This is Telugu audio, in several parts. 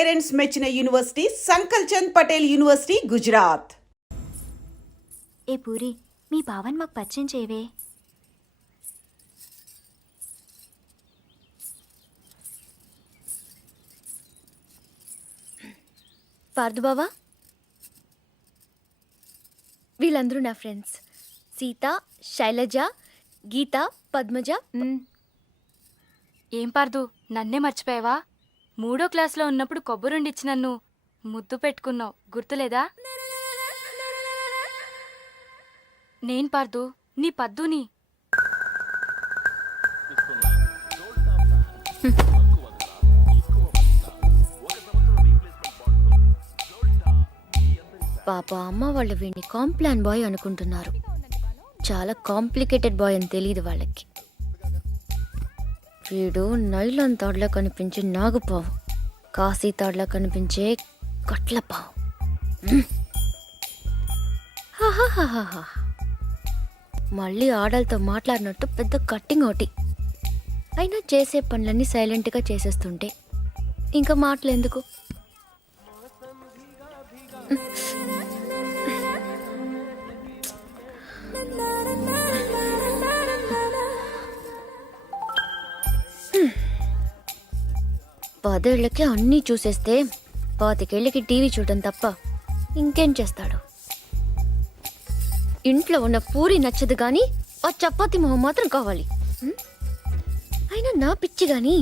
పేరెంట్స్ మెచ్చిన యూనివర్సిటీ సంకల్ చంద్ పటేల్ యూనివర్సిటీ గుజరాత్. ఏ పూరి, మీ బావన్ మాకు పరిచయం చేయవే. పార్దు బావా, వీళ్ళందరూ నా ఫ్రెండ్స్. సీత, శైలజ, గీత, పద్మజ. ఏం పార్దు, నన్నే మర్చిపోయావా? 3వ క్లాస్లో ఉన్నప్పుడు కొబ్బరుండిచ్చి నన్ను ముద్దు పెట్టుకున్నావు, గుర్తులేదా? నేను పార్దు, నీ పద్దుని. పాప అమ్మ వాళ్ళు వీడిని కాంప్లాన్ బాయ్ అనుకుంటున్నారు. చాలా కాంప్లికేటెడ్ బాయ్ అని తెలియదు వాళ్ళకి. వీడు నైలాన్ తాడులా కనిపించే నాగుపావు, కాశీ తాడులా కనిపించే కట్లపావు. మళ్ళీ ఆడలతో మాట్లాడినట్టు పెద్ద కట్టింగ్ ఒకటి. అయినా చేసే పనులన్నీ సైలెంట్గా చేసేస్తుంటే ఇంకా మాటలు ఎందుకు? పదేళ్లకి అన్నీ చూసేస్తే 25 ఏళ్ళకి టీవీ చూడటం తప్ప ఇంకేం చేస్తాడు? ఇంట్లో ఉన్న పూరి నచ్చదు కానీ ఆ చపాతి మొహం మాత్రం కావాలి. అయినా నా పిచ్చి కానీ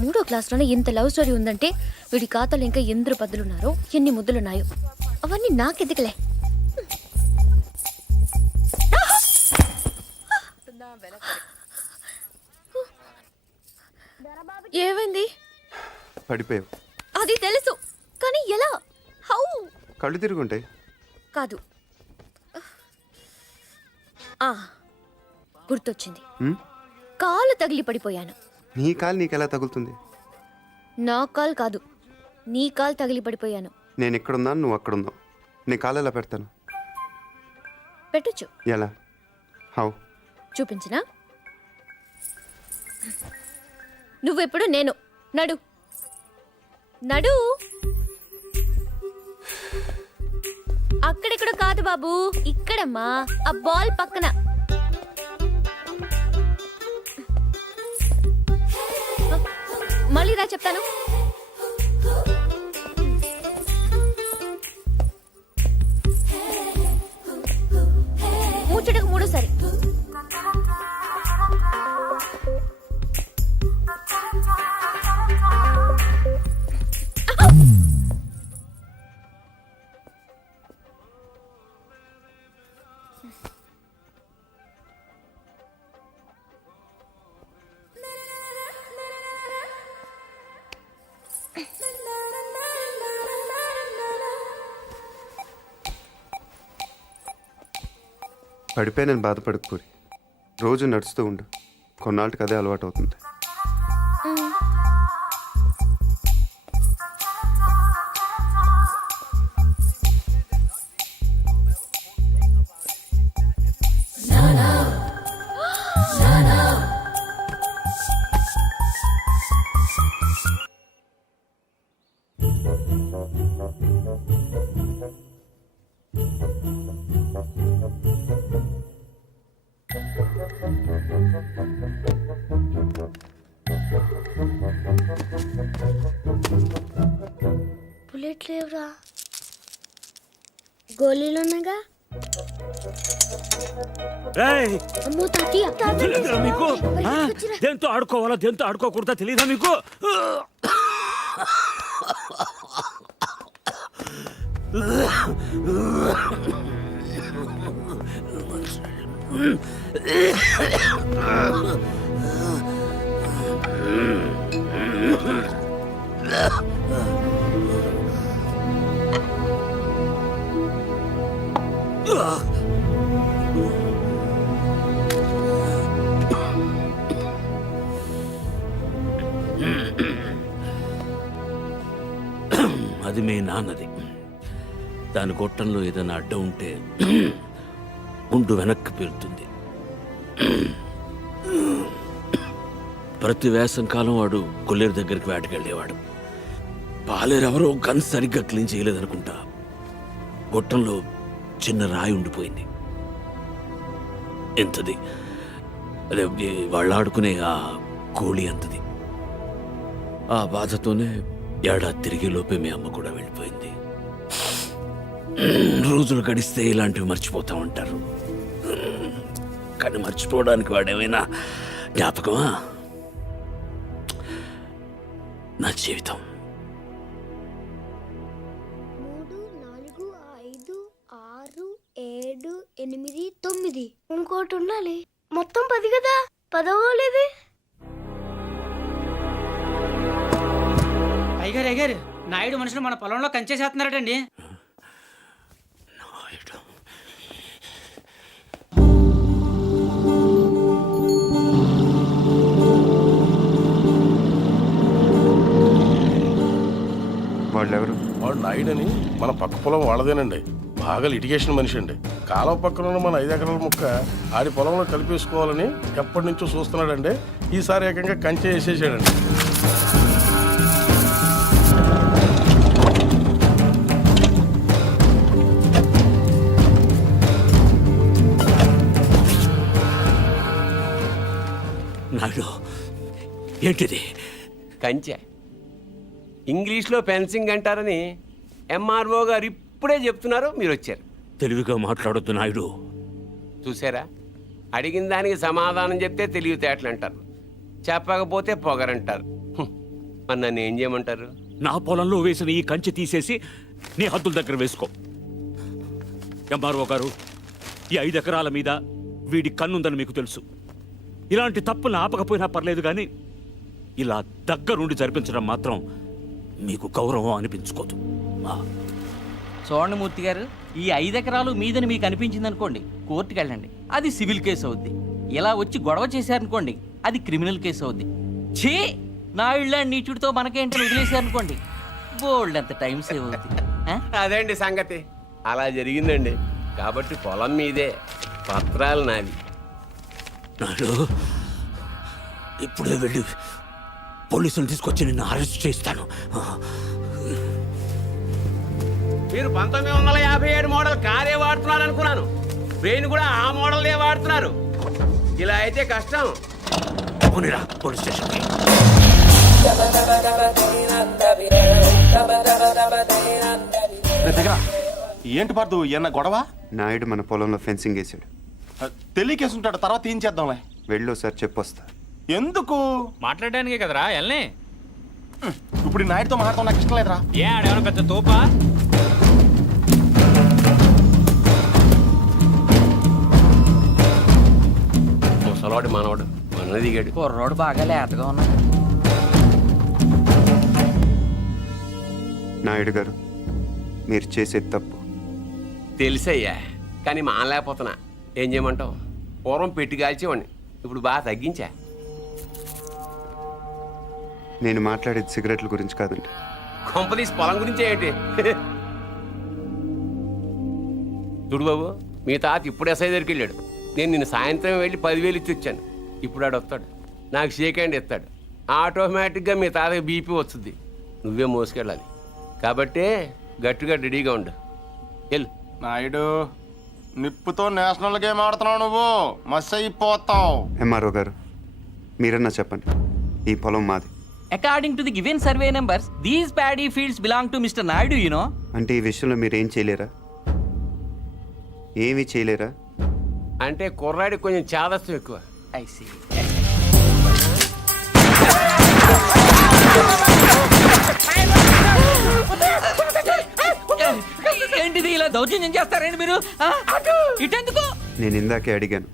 3వ క్లాస్లోనే ఇంత లవ్ స్టోరీ ఉందంటే వీడి ఖాతాలో ఇంకా ఎందరు పద్దులున్నారో, ఎన్ని ముద్దులున్నాయో అవన్నీ నాకెదికలే. ఏమైంది? పడిపోయావు. అది తెలుసు కానీ ఎలా? హౌ? కళ్ళు తిరుగుంటాయి. కాదు, గుర్తొచ్చింది. కాలు తగిలి పడిపోయాను. నీ కాలు నీకెలా తగులుతుంది? నా కాలు కాదు, నీ కాలు తగిలి పడిపోయాను. నేను ఎక్కడున్నాను, నువ్వు అక్కడున్నావు. నీ కాలు ఎలా పెడతాను? పెట్టొచ్చు. ఎలా? హౌ? చూపించినా? నువ్వెప్పుడు నేను. నడు నడు. అక్కడెక్కడ కాదు బాబు, ఇక్కడమ్మా, ఆ బాల్ పక్కన. మళ్ళీ రా చెప్తాను. ముచ్చటకు 3సారి. పడిపోయి నేను బాధపడకూరి. రోజు నడుస్తూ ఉండు, కొన్నాళ్ళకి అదే అలవాటు అవుతుంది. బుల్లెట్ లేవురా, గోళీలున్నాగా. అమ్మో తాతయ్య, మీకు దేంతో ఆడుకోవాలా దేంతో ఆడుకోకూడదా తెలీదా మీకు? అది మీ నాన్నది. దాని గొట్టంలో ఏదైనా అడ్డం ఉంటే గుండు వెనక్కి పేరుతుంది. ప్రతి వేసం కాలం వాడు కొల్లేరు దగ్గరికి వేటకెళ్ళేవాడు. పాలేరెవరో గన్ సరిగ్గా క్లీన్ చేయలేదనుకుంటా. గొట్టంలో చిన్న రాయి ఉండిపోయింది. ఎంతది? అదే వాళ్ళు ఆడుకునే ఆ కోళి అంతది. ఆ బాధతోనే ఏడాది తిరిగే లోపే మీ అమ్మ కూడా వెళ్ళిపోయింది. రోజులు గడిస్తే ఇలాంటివి మర్చిపోతా ఉంటారు, కానీ మర్చిపోవడానికి వాడేమైనా జ్ఞాపకమా? నా జీవితం. 3, 4, 5, 6, 7, 8, 9 ఇంకోటి ఉండాలి. మొత్తం 10 కదా. 10వ లేదే. అయ్యగారు నాయుడు మనుషులు మన పొలంలో కంచేసేస్తున్నారటండి. వాళ్ళెవరు? వాడు నాయుడని మన పక్క పొలం వాళ్ళదేనండి. బాగా లిటిగేషన్ మనిషి అండి. కాలువ పక్కన ఉన్న మన 5 ఎకరాల ముక్క ఆడి పొలంలో కలిపేసుకోవాలని ఎప్పటి నుంచో చూస్తున్నాడండి. ఈసారి ఏకంగా కంచె వేసేసాడండి. నాయుడు, ఏంటిది? కంచె ఇంగ్లీష్లో ఫెన్సింగ్ అంటారని ఎంఆర్ఓ గారు ఇప్పుడే చెప్తున్నారు, మీరు వచ్చారు. తెలివిగా మాట్లాడొద్దు నాయుడు. చూసారా, అడిగిన దానికి సమాధానం చెప్తే తెలివితేటలు అంటారు, చెప్పకపోతే పొగరంటారు. మరి నన్ను ఏం చేయమంటారు? నా పొలంలో వేసిన ఈ కంచె తీసేసి నీ హద్దుల దగ్గర వేసుకో. ఎంఆర్ఓ గారు, ఈ 5 ఎకరాల మీద వీడి కన్నుందని మీకు తెలుసు. ఇలాంటి తప్పులు ఆపకపోయినా పర్లేదు, కానీ ఇలా దగ్గరుండి జరిపించడం మాత్రం మీకు గౌరవం అనిపించుకోదు. చూడండి మూర్తి గారు, ఈ 5 ఎకరాలు మీదని మీకు అనిపించింది అనుకోండి, కోర్టుకు వెళ్ళండి, అది సివిల్ కేసు అవుద్ది. ఇలా వచ్చి గొడవ చేశారనుకోండి, అది క్రిమినల్ కేసు అవుద్ది. ఛీ, నా ఇళ్ళ నీచుడితో మనకేంటని వదిలేశారనుకోండి, బోల్డ్ అంత టైం సేవ్ అవుద్ది. అదేండి సంగతి. అలా జరిగిందండి. కాబట్టి పొలం మీదే, పత్రాలు నావి. నాయుడు, ఇప్పుడే వెళ్ళి పోలీసులు తీసుకొచ్చి నిన్ను అరెస్ట్ చేస్తాను. మీరు 1957 మోడల్ కారే వాడుతున్నారు అనుకున్నాను. బ్రెయిన్ కూడా ఆ మోడల్దే వాడుతున్నారు. ఇలా అయితే కష్టం. పోనీరా పోలీస్ స్టేషన్కి. ఏంటి పడుతు ఎన్న గొడవ? నాయుడు మన పొలంలో ఫెన్సింగ్ వేసాడు. తెలియకేసుంటాడు, తర్వాత ఏం చేద్దాంలే. వెళ్ళో సార్ చెప్పొస్తా. ఎందుకు? మాట్లాడడానికే కదరా వెళ్ళని. ఇప్పుడు ఈ నాయుడుతో మాట్లాడటం నాకు ఇష్టం లేదురా. ఏ ఆడేమన్నా పెద్ద తోపా? ముసలాడు మనవాడు మన దిగాడు. కుర్రోడు బాగా లేతగా ఉన్నాడు. నాయుడు గారు, మీరు చేసేది తప్పు. తెలుసయ్యా, కానీ మానలేకపోతున్నా. ఏం చేయమంటావు? పూర్వం పెట్టి కాల్చేవాడిని, ఇప్పుడు బాగా తగ్గించా. నేను మాట్లాడేది సిగరెట్ల గురించి కాదండి. కొంపదీసి పొలం గురించే ఏంటి? చూడు బాబు, మీ తాత ఇప్పుడు ఎస్ఐ దగ్గరికి వెళ్ళాడు. నేను నిన్న సాయంత్రం వెళ్ళి 10,000 ఇచ్చి వచ్చాను. ఇప్పుడు ఆడు వస్తాడు, నాకు షేక్ హ్యాండ్ ఇస్తాడు. ఆటోమేటిక్గా మీ తాతకి బీపీ వస్తుంది. నువ్వే మోసుకెళ్ళాలి. కాబట్టే గట్టిగా రెడీగా ఉండు. వెళ్ళు. నాయుడు, నిప్పుతో నేషనల్ గేమ్ ఆడుతున్నావు నువ్వు, మస్ అయిపోతావు. ఎంఆర్ఓ గారు, మీరన్నా చెప్పండి, ఈ పొలం మాది. According to the given survey numbers, these paddy fields belong to Mr. Naidu, you know. అంటే ఈ విషయంలో మీరు ఏం చేయలేరా? ఏమీ చేయలేరా? అంటే కుర్రాడికి కొంచెం చాదస్తం ఎక్కువ. I see. ఏంటిది, ఇలా దౌర్జన్యం చేస్తారండి మీరు? ఇటెందుకు? నేను ఇందాకే అడిగాను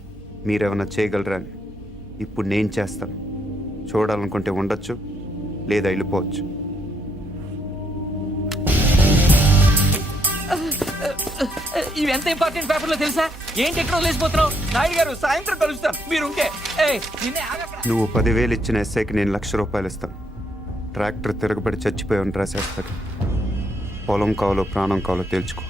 మీరేమన్నా చేయగలరా అని. ఇప్పుడు నేను చేస్తాను. చూడాలనుకుంటే ఉండొచ్చు, లేదా వెళ్ళిపోవచ్చు. ఇవి ఎంత ఇంపార్టెంట్ పేపర్లో తెలుసా? ఏంటి ఎక్కడో లేచిపోతున్నావు? నాయుడు గారు, సాయంత్రం కలుస్తాను మీరుంటే. నువ్వు 10,000 ఇచ్చిన ఎస్ఐకి నేను ₹1,00,000 ఇస్తాను. ట్రాక్టర్ తిరగబడి చచ్చిపోయామని రాసేస్తాడు. పొలం కావాలో ప్రాణం కావాలో తేల్చుకో.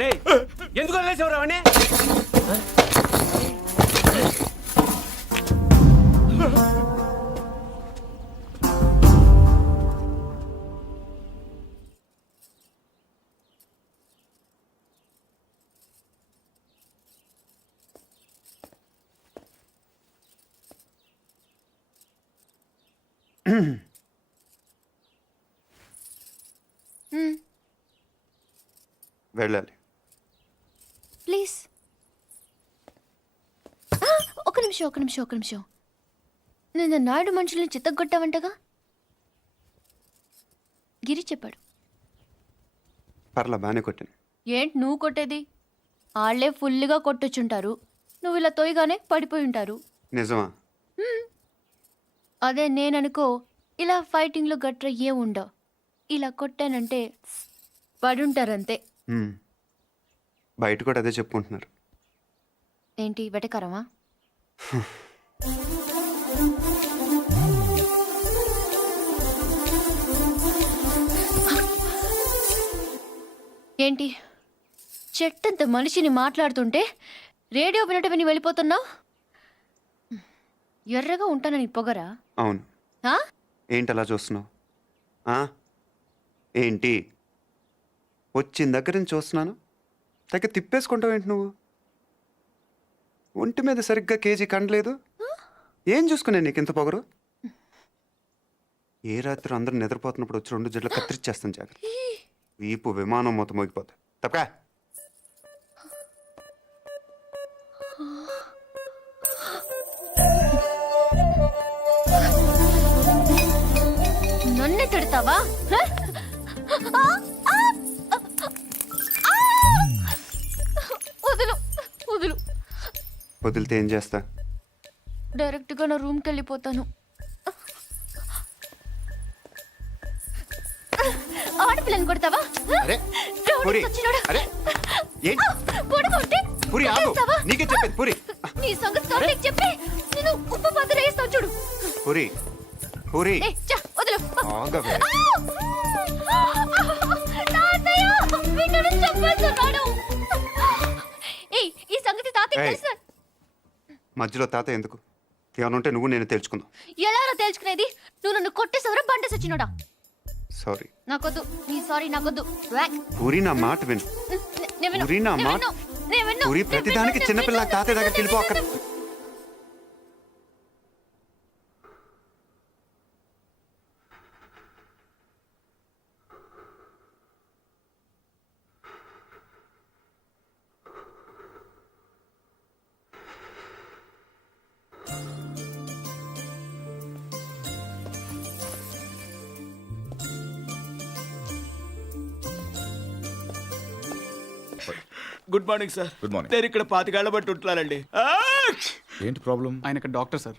డేయ్, ఎందుకు వదిలేసేవారు అవన్నీ? వెళ్ళాలి. ప్లీజ్ ఒక నిమిషం నేను నాయుడు మనుషుల్ని చిత్తగొట్టావంటగా గిరి చెప్పాడు. పర్లా బాగానే కొట్టాను. ఏంటి నువ్వు కొట్టేది? వాళ్ళే ఫుల్గా కొట్టొచ్చుంటారు, నువ్వు ఇలా తోయగానే పడిపోయి ఉంటారు. నిజమా? అదే నేననుకో ఇలా ఫైటింగ్లో గట్రా ఏం ఉండవు, ఇలా కొట్టానంటే పడుంటారంతే. బయట కూడా అదే చెప్పుకుంటున్నారు. ఏంటి వెటకరమా? ఏంటి చెట్టంత మనిషిని మాట్లాడుతుంటే రేడియో వినట విని వెళ్ళిపోతున్నావు? ఎర్రగా ఉంటానని పొగరా? అవును. ఆ? ఏంటి అలా చూస్తున్నావు? ఏంటి వచ్చిన దగ్గర నుంచి చూస్తున్నాను, తగ్గ తిప్పేసుకుంటావు ఏంటి నువ్వు? ఒంటి మీద సరిగ్గా కేజీ కండలేదు. ఏం చూసుకునే నీకు ఇంత పొగరు? ఏ రాత్రి అందరూ నిద్రపోతున్నప్పుడు వచ్చి 2 జడ్లు కత్తిరిచ్చేస్తాను జాగ్రత్త. వీపు విమానం మొత్తం మోగిపోతా. తప్పకా నన్నే తిడతావా? వదులు వదులు. వదిలితే ఏం చేస్తా? డైరెక్ట్గా నా రూమ్కి వెళ్ళిపోతాను. ఆడపిల్లని కొడతావా? అరే, రౌడీ పూరి, సచ్చినోడా. అరే, ఏంటి? కొడకుంటే పూరి, ఆగు. కొట్టేస్తావా? నీకే చెప్పేది పూరి. నీ సంగతి కార్తీక్ చెప్పి నేను ఉప్పు పాత్ర వేస్తాను చూడు. పూరి, పూరి, ఏయ్, చా, వదులు. ఆగవే. తాతయ్య, వీడు నన్ను చంపేస్తున్నాడు. ఏయ్, ఈ సంగతి తాతయ్య ఏయ్. తెలుసా? మధ్యలో తాత ఎందుకు? ఏమైనా ఉంటే నువ్వు నేను తెలుసుకుందాం. ఎలా తేల్చుకునేది? నువ్వు నన్ను కొట్టేసావరా బండ సచ్చినోడా? సారీ నాకొద్దు, నీ సారీ నాకొద్దు. వ్యాక్. పూరి, నా మాట విను. నేను విన్ను, పూరి, నా నేను మాట. విన్ను, నేను విన్ను, పూరి, నేను ప్రతిదానికి విన్ను, చిన్నపిల్ల నేను తాతయ్య దగ్గరికి వెళ్ళిపో. అక్కడ good morning sir. Good morning. నేను ఇక్కడ 25 ఏళ్ల బట్టి ఉంటున్నానండి. ఏంటి ప్రాబ్లం? ఆయన ఇక్కడ doctor sir.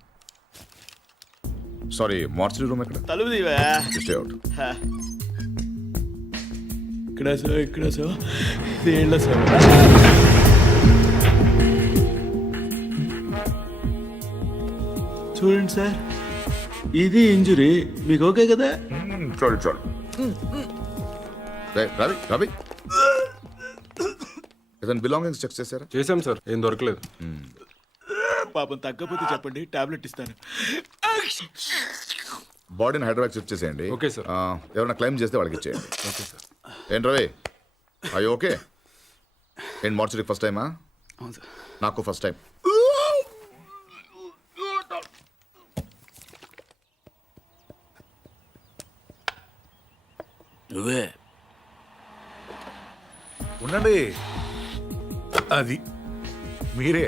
Sorry, mortuary room ఎక్కడ? తలుపు తీవా. Stay out. ఇక్కడ సార్ దేళ్ళ సార్. చూడండి సార్, ఇది ఇంజురీ. మీకు ఓకే కదా? చాలు చాలు. రవి రవి, ఏదైనా బిలాంగింగ్స్ చెక్ చేశారా? చేశాం సార్, ఏం దొరకలేదు. పాపం తగ్గపోతే చెప్పండి, టాబ్లెట్ ఇస్తాను. బాడీని హైదరాబాద్ షిఫ్ట్ చేసేయండి. Okay sir. ఎవరైనా క్లెయిమ్ చేస్తే వాళ్ళకి ఇచ్చేయండి. Okay sir. ఏంటి రవి, అయ్యో ఓకే. ఏంటి మార్చరీకి ఫస్ట్ టైమా? అవును సార్. నాకు ఫస్ట్ టైం. నువ్వే ఉండండి, అది మీరే.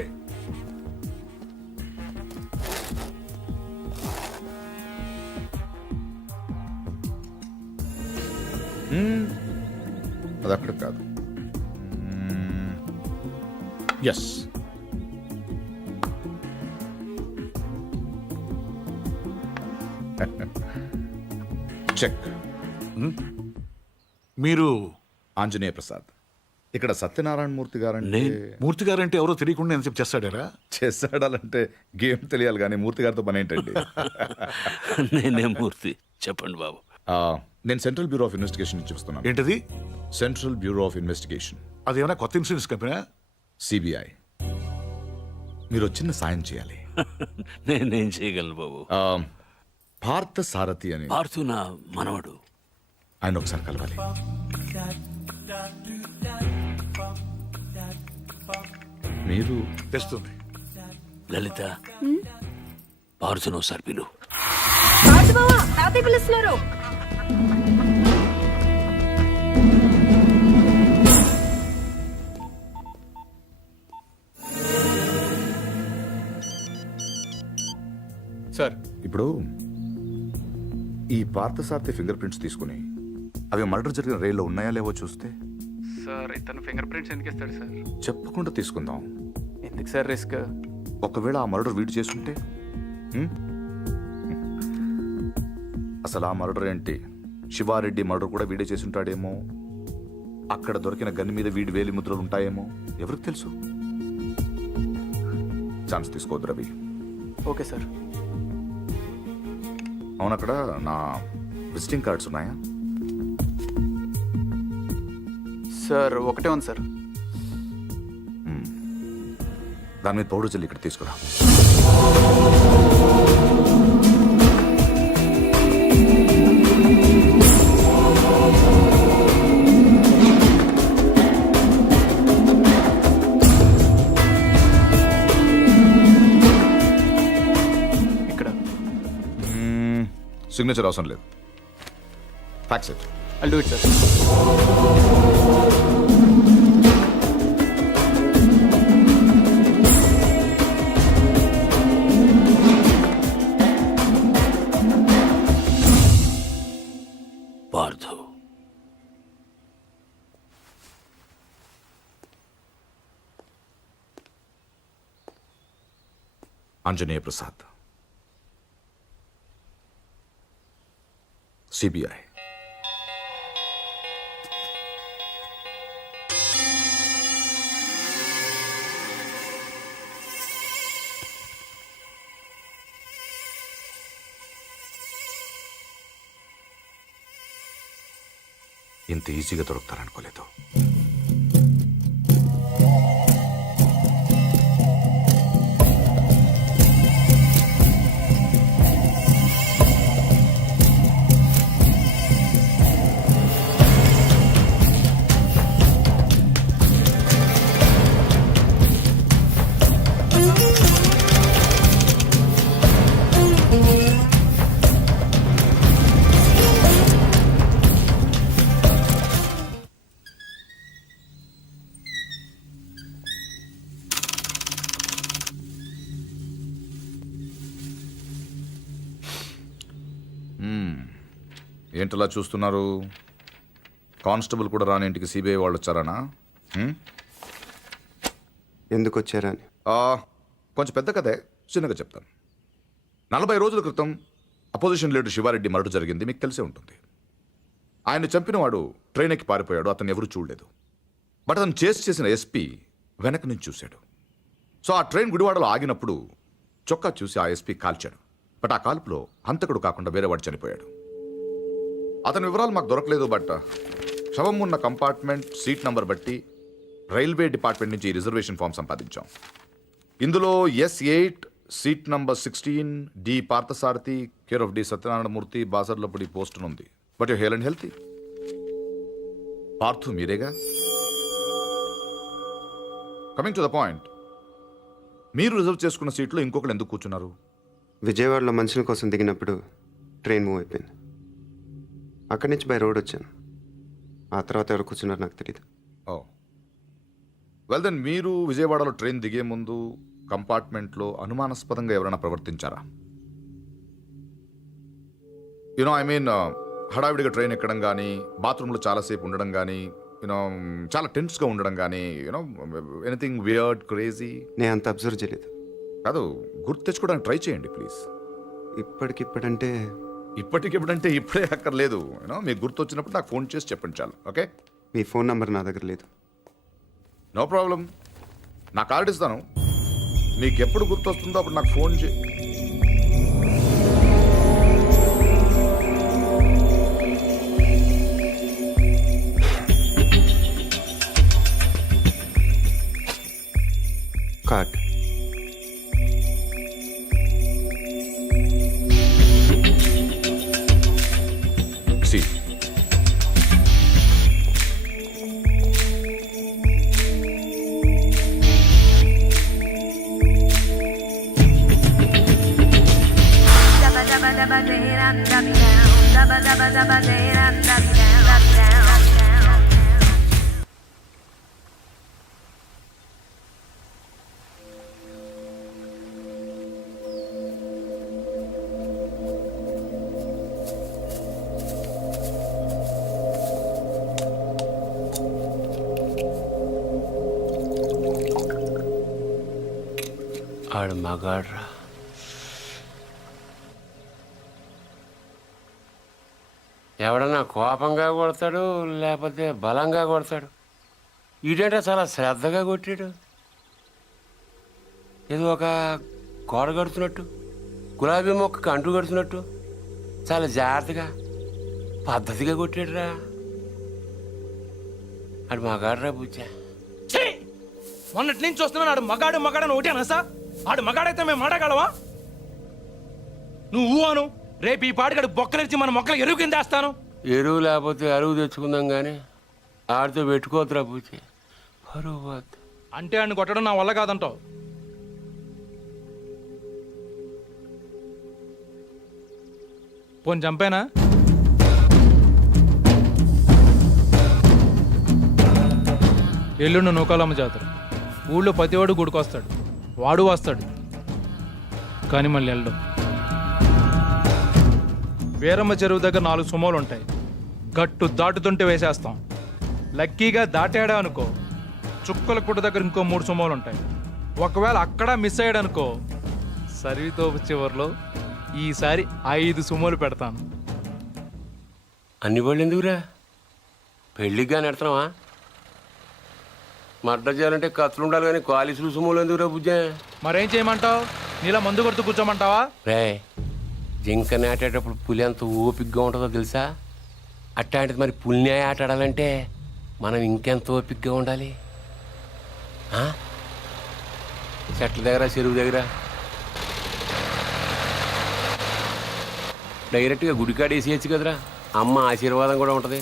అది అక్కడ కాదు. Yes, check. మీరు ఆంజనేయ ప్రసాద్. ఇక్కడ సత్యనారాయణ మూర్తి గారంటే మూర్తి గారంటే ఎవరో తెలియకుండా ఎంతసేపు చేస్తాడారా? చేస్తాడాలంటే గేమ్ తెలియాలి కానీ మూర్తి గారితో పని ఏంటండి? నేనే మూర్తి, చెప్పండి బాబు. నేను సెంట్రల్ బ్యూరో ఆఫ్ ఇన్వెస్టిగేషన్ నుంచి వస్తున్నాను. ఏంటది? సెంట్రల్ బ్యూరో ఆఫ్ ఇన్వెస్టిగేషన్, అదేమైనా కొత్త ఇన్సూరెన్స్ కంపెనీ? సిబిఐ. మీరు చిన్న సాయం చేయాలి. నేనేం చేయగలను బాబు? పార్థ సారథి అని పార్థు నా మనవడు. ఆయన ఒకసారి కలవాలి. మీరు తెస్తుంది. లలిత, పార్థును ఒకసారి పిలు. పిలుస్తున్నారు. సార్, ఇప్పుడు ఈ పార్థసారథి ఫింగర్ ప్రింట్స్ తీసుకుని అవి మర్డర్ జరిగిన రైల్లో ఉన్నాయా లేవో చూస్తే. సార్ ఇతను ఫింగర్ ప్రింట్స్ ఎందుకు ఇస్తాడు సార్? చెప్పకుండా తీసుకుందాం. ఎందుకు సార్ రిస్క్? ఒకవేళ ఆ మర్డర్ వీడు చేసుంటే అసలు ఆ మర్డర్ ఏంటి, శివారెడ్డి మర్డర్ కూడా వీడే చేసుంటాడేమో. అక్కడ దొరికిన గన్ను మీద వీడి వేలి ముద్రలు ఉంటాయేమో, ఎవరికి తెలుసు. ఛాన్స్ తీసుకోవద్దు రవి. Okay sir. అవును, అక్కడ నా విజిటింగ్ కార్డ్స్ ఉన్నాయా? సార్ ఒకటే ఉంది సార్. దాని మీద పౌడర్ జల్లి ఇక్కడ తీసుకురా. ఇక్కడ సిగ్నేచర్ అవసరం లేదు. Fax it. I'll do it, sir. Parthu, Anjaneya Prasad, CBI. ఇంత ఈజీగా దొరుకుతారనుకోలేదు. ఏంటలా చూస్తున్నారు? కానిస్టేబుల్ కూడా రాని ఇంటికి సిబిఐ వాళ్ళు వచ్చారనా? ఎందుకు వచ్చారని? కొంచెం పెద్ద కథే, చిన్నగా చెప్తాను. 40 రోజుల క్రితం అపోజిషన్ లీడర్ శివారెడ్డి మర్డర్ జరిగింది, మీకు తెలిసే ఉంటుంది. ఆయన చంపినవాడు ట్రైన్ ఎక్కి పారిపోయాడు, అతను ఎవరు చూడలేదు. బట్ అతను చేసిన ఎస్పీ వెనక నుంచి చూశాడు. సో ఆ ట్రైన్ గుడివాడలో ఆగినప్పుడు చొక్కా చూసి ఆ ఎస్పీ కాల్చాడు. బట్ ఆ కాల్పులో హంతకుడు కాకుండా వేరేవాడు చనిపోయాడు. అతని వివరాలు మాకు దొరకలేదు. బట్ శవం ఉన్న కంపార్ట్మెంట్ సీట్ నంబర్ బట్టి రైల్వే డిపార్ట్మెంట్ నుంచి రిజర్వేషన్ ఫామ్ సంపాదించాం. ఇందులో S8 seat number 16 D Parthasarathi care of D Satyanarayanamurthy Basarlapudi post ఉంది. But you hale and healthy. Parthu మీరేగా? కమింగ్ టు ద పాయింట్, మీరు రిజర్వ్ చేసుకున్న సీట్లో ఇంకొకరు ఎందుకు కూర్చున్నారు? విజయవాడలో మనుషుల కోసం దిగినప్పుడు ట్రైన్ మూవ్ అయిపోయింది. అక్కడి నుంచి బై రోడ్ వచ్చాను. ఆ తర్వాత ఎవరు కూర్చున్నారు నాకు తెలియదు. ఓ వెల్ దెన్, మీరు విజయవాడలో ట్రైన్ దిగే ముందు కంపార్ట్మెంట్లో అనుమానాస్పదంగా ఎవరైనా ప్రవర్తించారా? యూనో ఐ మీన్ హడావిడిగా ట్రైన్ ఎక్కడం కానీ, బాత్రూంలో చాలాసేపు ఉండడం కానీ, యూనో చాలా టెన్స్గా ఉండడం కానీ, యూనో ఎనీథింగ్ వియర్డ్ క్రేజీ? నేను అంత అబ్జర్వ్ చేయలేదు. కాదు, గుర్తు తెచ్చుకోవడానికి ట్రై చేయండి ప్లీజ్. ఇప్పటికిప్పుడంటే ఇప్పుడే అక్కర్లేదు. యూనో మీకు గుర్తు వచ్చినప్పుడు నాకు ఫోన్ చేసి చెప్పండి చాలు. ఓకే? మీ ఫోన్ నంబర్ నా దగ్గర లేదు. No problem. నా కార్డు ఇస్తాను. నీకు ఎప్పుడు గుర్తొస్తుందో అప్పుడు నాకు ఫోన్ చేయి. కార్డ్. సి ఆడు మగాడ్రా. ఎవడన్నా కోపంగా కొడతాడు లేకపోతే బలంగా కొడతాడు. ఈడేంటే చాలా శ్రద్ధగా కొట్టాడు. ఏదో ఒక గోడ కడుతున్నట్టు, గులాబీ మొక్కకు అంటు కడుతున్నట్టు చాలా జాగ్రత్తగా పద్ధతిగా కొట్టాడురా. ఆడు మగాడ్రా బుజ్జా. మొన్నటి నుంచి చూస్తున్నాను ఆడు మగాడు మగాడని ఒకటేనా సార్? ఆడు మగాడైతే మేము మాటగలవా? నువ్వు అను, రేపు ఈ పాటికాడు బొక్కలిచ్చి మన మొక్కలు ఎరువు కింద వేస్తాను. ఎరువు లేకపోతే అరువు తెచ్చుకుందాం కానీ ఆడితో పెట్టుకోవద్దురా పూచి. పరువు పోద్ది. అంటే ఆడిని కొట్టడం నా వల్ల కాదంటావు. పోని చంపేనా? ఎల్లుండి నూకాలమ్మ జాతర. ఊళ్ళో ప్రతివాడు గుడికొస్తాడు, వాడు వస్తాడు, కానీ మళ్ళీ వెళ్ళడం. వీరమ్మ చెరువు దగ్గర 4 సుమోలు ఉంటాయి. గట్టు దాటుతుంటే వేసేస్తాం. లక్కీగా దాటాడా అనుకో, చుక్కల గుట్ట దగ్గర ఇంకో 3 సుమోలు ఉంటాయి. ఒకవేళ అక్కడ మిస్ అయ్యాడనుకో, సర్వీతో చివరిలో ఈసారి 5 సుమోలు పెడతాను. అన్ని బళ్ళు ఎందుకురా? పెళ్ళికి కానీ ఎడతావా? మర్డర్ చేయాలంటే కత్తులు ఉండాలి కానీ కాలిసులు సుమోలు ఎందుకురా బుజ్జా? మరేం చేయమంటావు? నీలా మందు కొడుతూ కూర్చోమంటావా? రే, జింక నాటేటప్పుడు పులి ఎంత ఓపికగా ఉంటుందో తెలుసా? అట్లాంటిది మరి పులిని ఆట ఆడాలంటే మనం ఇంకెంత ఓపికగా ఉండాలి. చెట్ల దగ్గర, చెరువు దగ్గర డైరెక్ట్గా గుడికాడ వేసేయచ్చు కదరా. అమ్మ ఆశీర్వాదం కూడా ఉంటుంది.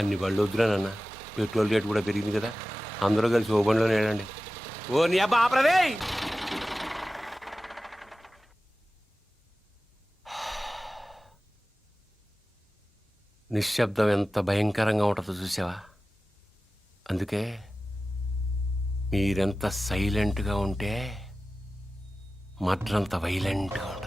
అన్ని బళ్ళు వద్దురా నాన్న, పెట్రోల్ రేటు కూడా పెరిగింది కదా. అందరూ కలిసి ఓ బండిలో నేడండి. ఓ నీ అబ్బా ఆపరదే. నిశ్శబ్దం ఎంత భయంకరంగా ఉంటుందో చూసావా? అందుకే మీరెంత సైలెంట్గా ఉంటే మర్డర్ అంత వైలెంట్గా ఉంటుంది.